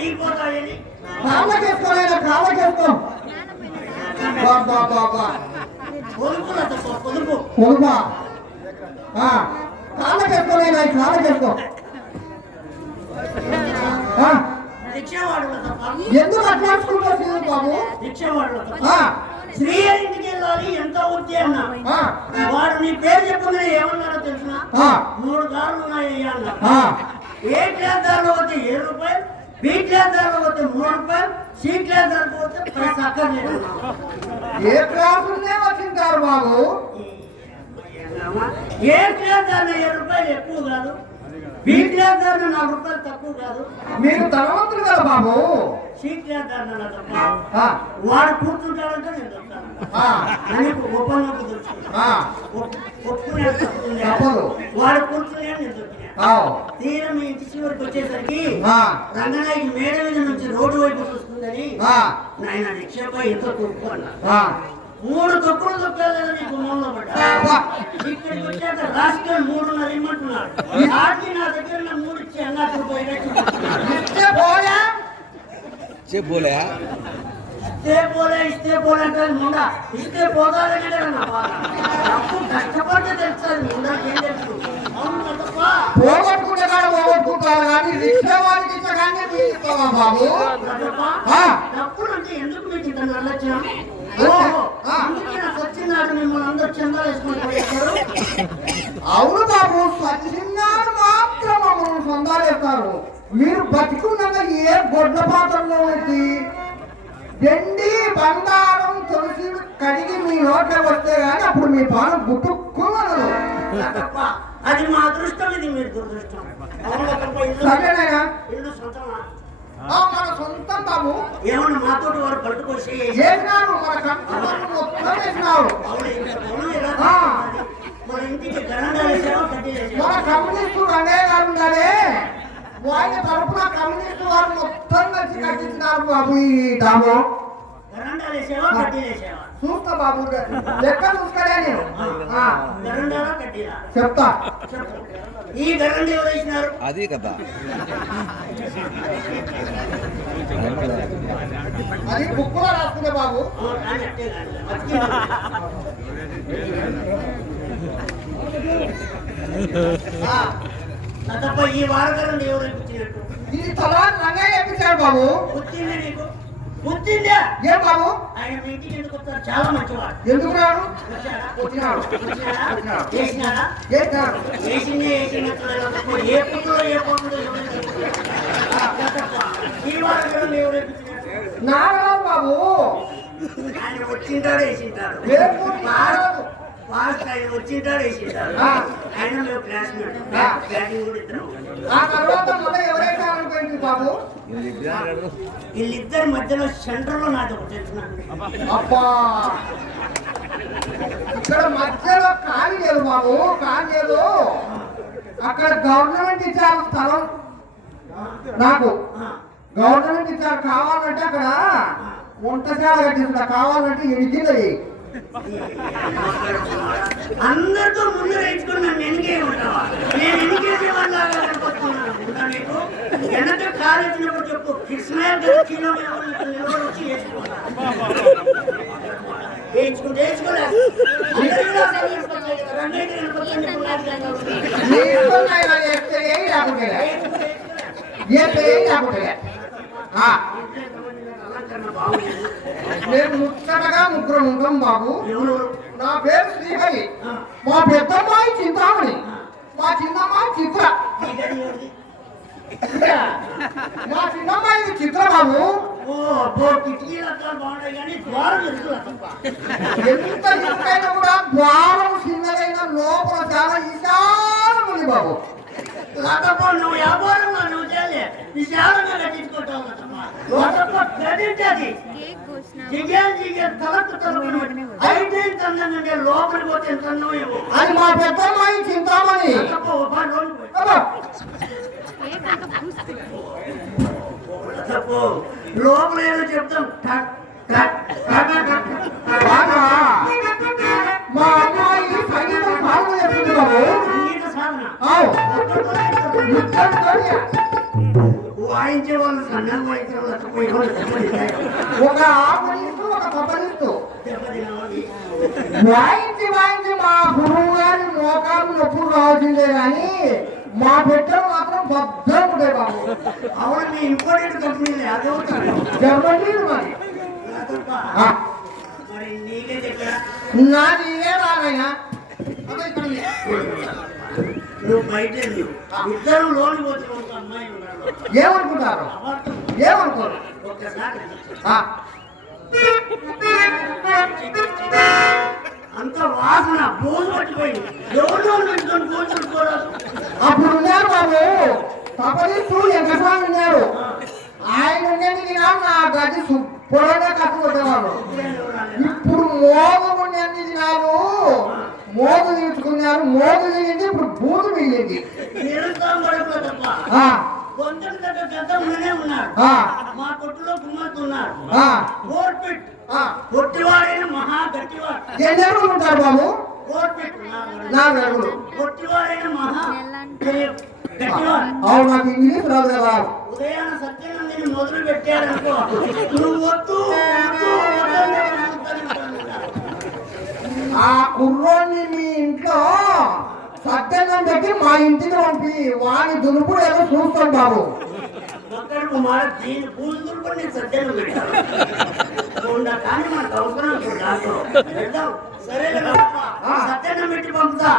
అరిగిపోతాయని కాళ్ళకేసుకోలేదా కాళ్ళకేసుకో బాబా బాబా పొదుపుల తప్ప పొదుపు కొడుకా కాళ్ళకేసుకోలేదా కాళ్ళకేసుకో రిక్షావాడుల తప్ప. ఎందుకు అట్లా వేసుకుంటావు బాబు? రిక్షావాడుల తప్ప. ఆ, స్త్రీ ఇంటికి వెళ్ళాలి ఎంత అన్నా. ఆ, వాడు నీ పేరు చెప్పగానే ఏమన్నాడో తెలిసిన? మూడు కార్లు ఉన్నాయి అన్నారు ఆ. ఏ దారిలో పోతే ఏడు రూపాయలు? బి క్లాస్ దారిలో పోతే మూడు రూపాయలు సి క్లాస్ దారిలో పోతే పైసా అక్కర్లేదు ఏ క్లాసులనే వచ్చింటారు బాబు. ఏ క్లాస్ ఏడు రూపాయలు ఎక్కువ కాదు. బి క్లాస్ నాలుగు రూపాయలు తక్కువ కాదు. మీరు ధనవంతులు కదా బాబు. సి క్లాస్ దారిలో నా తక్కువ ఆ, వాడు కూర్చుంటాడంటే నేను చెప్తాను. ఒప్పుకునే. తప్పదు. వాడు కూర్చుని నేను చెప్పిన ఆవ్. తీరా మీ ఇంటి చివరికి వచ్చేసరికి రంగనాయకి మేడ మీద నుంచి రోడ్డు వైపు చూస్తుందని నాయన నిక్షేపై ఎంత తొక్కు అన్నా మూడు తొక్కులు తొక్కాలి నీకు మూలలో పడ్డా? ఇక్కడికి వచ్చాక రాష్ట్రం మూడున్నర ఇమ్మంటున్నాడు. వాటికి నా దగ్గర మూడు ఇచ్చి అన్నట్టు పోయినట్టు పోలే. ఇస్తే పోలే. ఇస్తే పోలే అంటే ముండ. ఇస్తే పోతాదంటే కష్టపడితే తెలుస్తుంది ముందరికి ఏం తెలుసు తప్ప పోగొట్టుకుంటే కాడ పోగొట్టుకుంటారు కానీ రిక్షా వాడికి ఇచ్చగానే మీరు ఇస్తావా బాబు. డబ్బులు అంటే ఎందుకు మీకు ఇంత నిర్లక్ష్యం అవును బాబు సచిన్నాడు మాత్రం మమ్మల్ని సొందాలేస్తారు మీరు బతికున్నాక ఏ గొడ్ల పాత్రలో ఉంది వెండి బంగారం తులసి కడిగి మీ నోట్లో వస్తే గానీ అప్పుడు మీ పానం గుట్టుకున్నదు తప్ప అది మా అదృష్టం ఇది మీరు దురదృష్టం. ఇల్లు సొంతమా? మన సొంతం బాబు ఏమన్నా మాతోటి వారు పట్టుకొచ్చి చేసినాడు మన కంపెనీ మొత్తం? మన ఇంటికి మన వేసావా కమ్యూనిస్టు అనే ఉన్నాడే వాళ్ళ తరపున కమ్యూనిస్టు వారు మొత్తం కలిసి కట్టించినారు బాబు ఈ డాము చూస్తా బాబు లెక్క చూసుకోలే నేను. చెప్తా. ఈ గరండి ఎవరు అది కదా. అది బుక్కులో రాసుకునే బాబు. ఈ వారగరండి ఎవరు ఇది తలా రంగయ్య ఎప్పుడు బాబు. వచ్చింది నీకు? కూర్చుందే ఏం బాబు? ఆయన మీ ఇంటికి ఎందుకు వస్తారు చాలా మంచివాడు. రాడు? వచ్చినాడు? చేసినాడా? చేసినాడు ఏ పుట్టులో ఏ బాబు. ఆయన వచ్చింటాడు వేసింటాడు. ఫాస్ట్ ఆయన వచ్చింటాడు వేసింటాడు ఆ. ఆయన మేము క్లాస్మేట్ ఆ. బ్యాటింగ్ కూడా ఇద్దరం ఆ తర్వాత మళ్ళీ ఎవరైతే అనుకోండి బాబు. వీళ్ళిద్దరి మధ్యలో సెంటర్లో నాది ఒకటి అబ్బా. ఇక్కడ మధ్యలో ఖాళీ లేదు బాబు ఖాళీ లేదు. అక్కడ గవర్నమెంట్ ఇచ్చారు స్థలం. నాకు గవర్నమెంట్ ఇచ్చారు కావాలంటే అక్కడ వంటశాల కట్టించుకుంటా కావాలంటే ఎడిగినది అందరితో ముందు వేయించుకుని నన్ను ఉంటావా? నేను ఎనికేసే వాళ్ళ వెనక కాలేజీలో చెప్పు కృష్ణయ్య వచ్చి వేసుకుంటా వేయించుకుంటే వేసుకోలేదు ఏ లేకుంటే ఏ లేకుంటే నేను ముచ్చటగా ముగ్గురు ఉంటాం బాబు. నా పేరు శ్రీహరి. మా పెద్దమ్మాయి చింతామణి మా చిన్నమ్మాయి చిత్ర? మా చిన్నమ్మాయి చిత్ర బాబు ఎంత ఇరుకైనా కూడా ద్వారం చిన్నదైన లోపల చాలా విశాలం ఉంది బాబు. లతప్ప నువ్వు వ్యాపారంలో నువ్వు చేయలే. విశాలంగా కట్టించుకుంటావు లతప్ప క్రెడిట్ అది. జిగేల్ జిగేల్ తలకు తలకు అయితే తన్నంటే లోపలికి పోతే తన్ను ఇవ్వు అది మా పెద్దమ్మాయి చింతామణి లోపల ఏదో చెప్తాం. ఒక. వాయించి వాయించి మా గురువు గారి మోకాలు నొప్పులు రావాల్సిందే కానీ మా బిడ్డలు మాత్రం భద్రం ఉంటాయి బాబు. అవును మీ ఇంపార్టెంట్ కంపెనీ చెప్పండి మరి నాది ఏ రానైనా నువ్వు బయట లేవు. ఇద్దరు లోని పోతే ఒక అమ్మాయి ఉన్నాడు ఏమనుకుంటారు. ఏమనుకోరు? ఒక్కసారి అంత వాసన బోధు పట్టిపోయింది కూర్చుని కూడా అప్పుడు ఉన్నారు బాబు. తపరిస్తూ వెంకటస్వామి ఉన్నారు. ఆయన ఉండేది నా గది పొడగా కట్టు కొట్టేవాళ్ళు ఇప్పుడు మోగ ఉండేది దినాలు మోగు తీసుకున్నారు మోగు దిగింది ఇప్పుడు బూదు మిగిలింది నిరుత్సాహం పడిపో తప్ప ఆ, కొంచెం దగ్గర గతంలోనే ఉన్నాడు. ఆ, మా కొట్టులో ఆ. కొట్టివాడైన మహా గట్టివాడు. ఎన్ని అడుగులు ఉంటారు బాబు? నాలుగు కొట్టివాడైన మహా అవును నాకు ఇంగ్లీష్ రాదు కదా. ఉదయాన సత్యనందిని మొదలు పెట్టారనుకో నువ్వు వద్దు వద్దు వద్దు అని చెప్పి నవ్వుతానే ఉంటాను కదా. ఆ కుర్రోని మీ ఇంట్లో సత్యంగా పెట్టి మా ఇంటికి పంపి వాని దునుపుడు ఏదో చూస్తాం బాబు దీని కూడా నేను పెట్టాను కానీ మనకు అవసరం పెట్టి పంపుతా.